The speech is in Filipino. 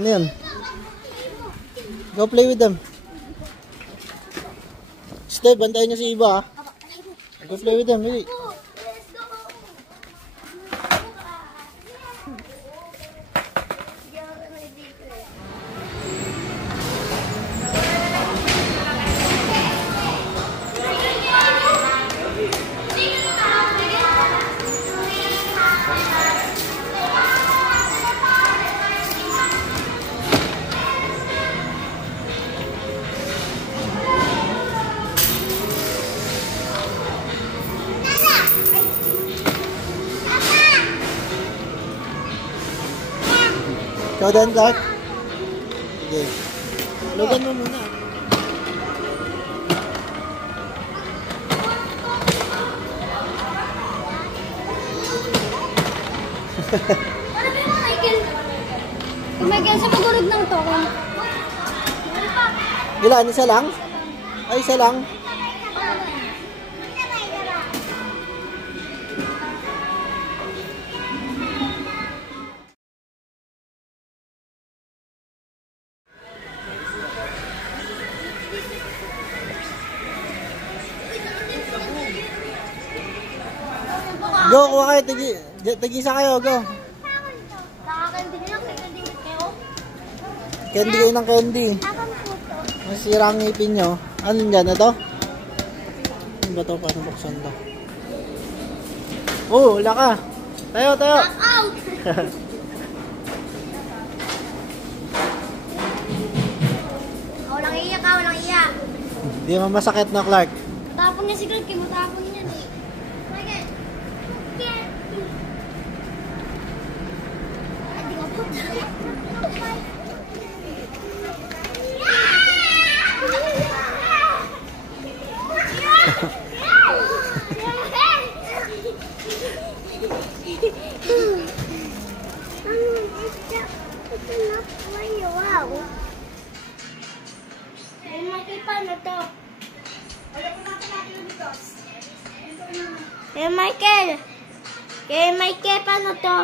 Ano yun? Go play with them. Stay, bantayan niyo si Iba, ah. Go play with them, really. Ikaw din, Clark? Sige. Lugan mo muna. Ano ba yung Michael? Yung Michael sa pagulog ng to. Ilan? Isa lang? Ay, isa lang. Go, kuha kayo. Tag-isa kayo, go. Kakakanti nila, candy kayo. Candy kayo ng candy. Akan po to. Masira ang ngipin nyo. Ano dyan? Ito? Ano ba ito? Paano buksan ito? Oh, wala ka. Tayo, tayo. Knock out! Walang iyak ka, walang iyak. Hindi mo masakit na, Clark. Matapon niya si Clark, matapon niya eh. Michael! Ay, di ka po. Wow. Ay, Michael, paano to? Hey Michael! Hey Michael, paano to?